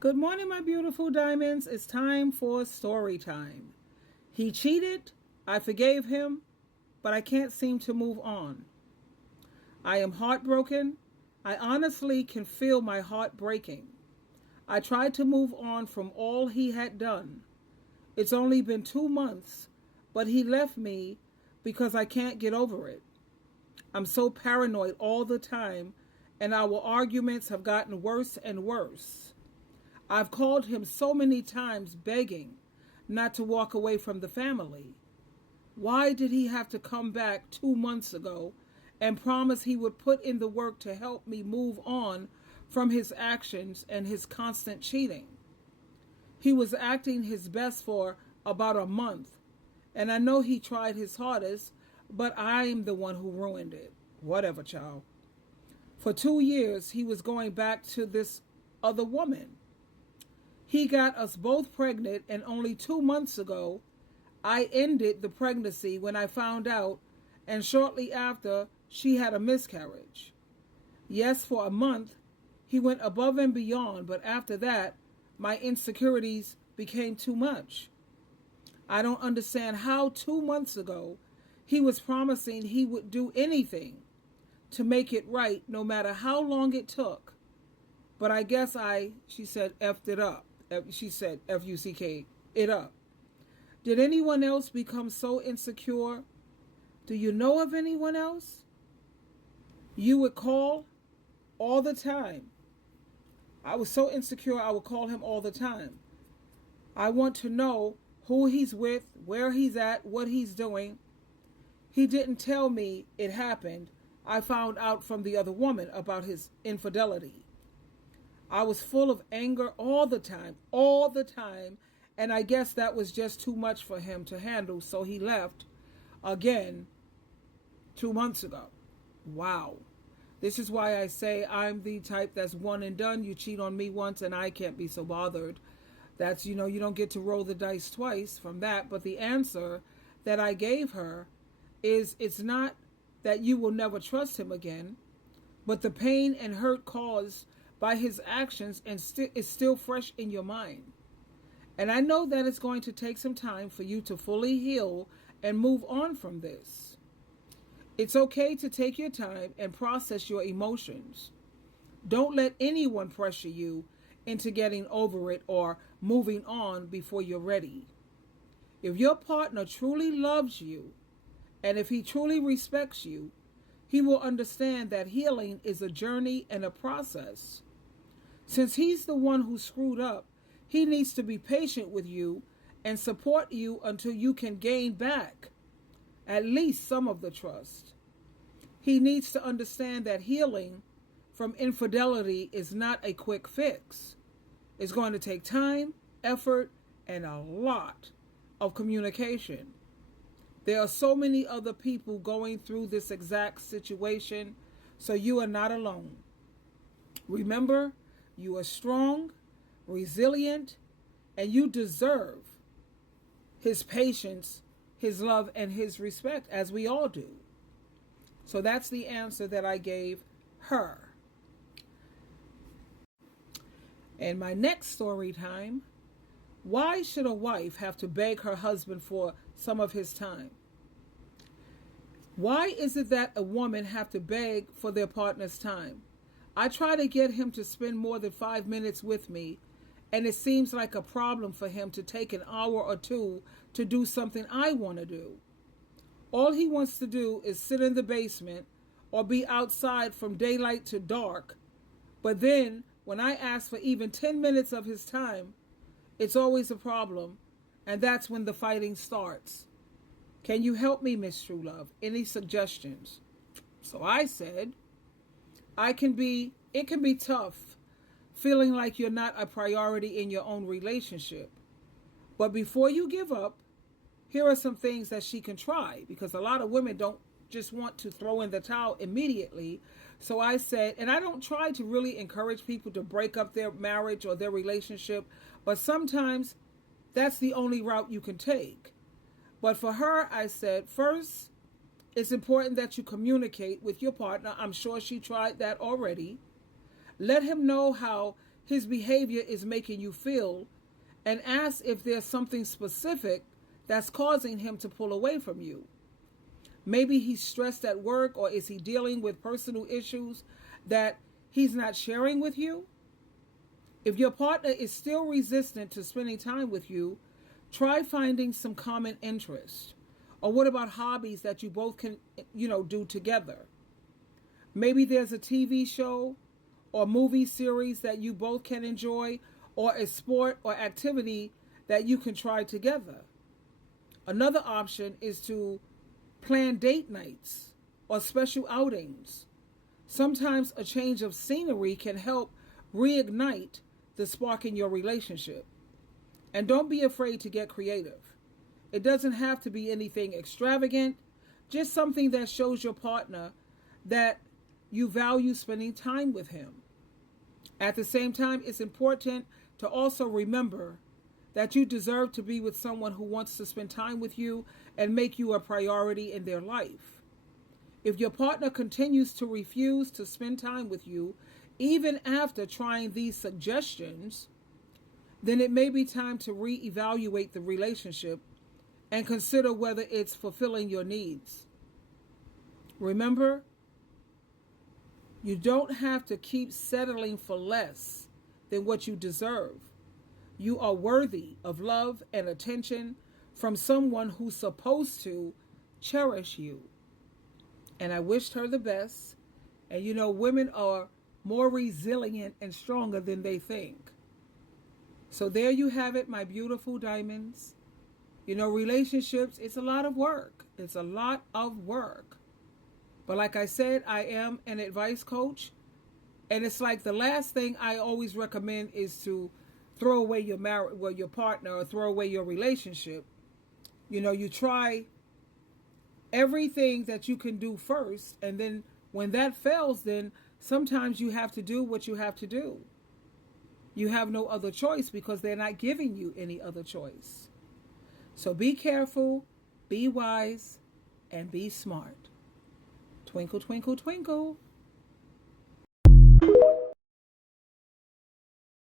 Good morning, my beautiful diamonds. It's time for story time. He cheated. I forgave him, but I can't seem to move on. I am heartbroken. I honestly can feel my heart breaking. I tried to move on from all he had done. It's only been 2 months, but he left me because I can't get over it. I'm so paranoid all the time, and our arguments have gotten worse and worse. I've called him so many times begging not to walk away from the family. Why did he have to come back 2 months ago and promise he would put in the work to help me move on from his actions and his constant cheating? He was acting his best for about a month, and I know he tried his hardest, but I'm the one who ruined it. Whatever, child. For 2 years, he was going back to this other woman. He got us both pregnant, and only 2 months ago, I ended the pregnancy when I found out, and shortly after, she had a miscarriage. Yes, for a month, he went above and beyond, but after that, my insecurities became too much. I don't understand how 2 months ago, he was promising he would do anything to make it right, no matter how long it took. But I guess she said, effed it up. She said, F-U-C-K, it up. Did anyone else become so insecure? Do you know of anyone else? You would call all the time. I was so insecure, I would call him all the time. I want to know who he's with, where he's at, what he's doing. He didn't tell me it happened. I found out from the other woman about his infidelity. I was full of anger all the time, and I guess that was just too much for him to handle, so he left again 2 months ago. Wow. This is why I say I'm the type that's one and done. You cheat on me once and I can't be so bothered. That's, you don't get to roll the dice twice from that. But the answer that I gave her is it's not that you will never trust him again, but the pain and hurt caused by his actions is still fresh in your mind. And I know that it's going to take some time for you to fully heal and move on from this. It's okay to take your time and process your emotions. Don't let anyone pressure you into getting over it or moving on before you're ready. If your partner truly loves you, and if he truly respects you, he will understand that healing is a journey and a process. Since he's the one who screwed up, he needs to be patient with you and support you until you can gain back at least some of the trust. He needs to understand that healing from infidelity is not a quick fix. It's going to take time, effort, and a lot of communication. There are so many other people going through this exact situation, so you are not alone. Remember, you are strong, resilient, and you deserve his patience, his love, and his respect, as we all do. So that's the answer that I gave her. And my next story time, why should a wife have to beg her husband for some of his time? Why is it that a woman have to beg for their partner's time? I try to get him to spend more than 5 minutes with me, and it seems like a problem for him to take an hour or two to do something I want to do. All he wants to do is sit in the basement or be outside from daylight to dark. But then, when I ask for even 10 minutes of his time, it's always a problem, and that's when the fighting starts. Can you help me, Miss True Love? Any suggestions? So I said, it can be tough feeling like you're not a priority in your own relationship. But before you give up, here are some things that she can try, because a lot of women don't just want to throw in the towel immediately. So I said, and I don't try to really encourage people to break up their marriage or their relationship, but sometimes that's the only route you can take. But for her, I said, first, it's important that you communicate with your partner. I'm sure she tried that already. Let him know how his behavior is making you feel, and ask if there's something specific that's causing him to pull away from you. Maybe he's stressed at work, or is he dealing with personal issues that he's not sharing with you? If your partner is still resistant to spending time with you, try finding some common interest. Or what about hobbies that you both can, do together? Maybe there's a TV show or movie series that you both can enjoy, or a sport or activity that you can try together. Another option is to plan date nights or special outings. Sometimes a change of scenery can help reignite the spark in your relationship. And don't be afraid to get creative. It doesn't have to be anything extravagant, just something that shows your partner that you value spending time with him. At the same time, it's important to also remember that you deserve to be with someone who wants to spend time with you and make you a priority in their life. If your partner continues to refuse to spend time with you, even after trying these suggestions, then it may be time to reevaluate the relationship and consider whether it's fulfilling your needs. Remember, you don't have to keep settling for less than what you deserve. You are worthy of love and attention from someone who's supposed to cherish you. And I wished her the best. And women are more resilient and stronger than they think. So there you have it, my beautiful diamonds. Relationships, it's a lot of work. It's a lot of work. But like I said, I am an advice coach. And it's like the last thing I always recommend is to throw away your your partner, or throw away your relationship. You try everything that you can do first, and then when that fails, then sometimes you have to do what you have to do. You have no other choice because they're not giving you any other choice. So be careful, be wise, and be smart. Twinkle, twinkle, twinkle.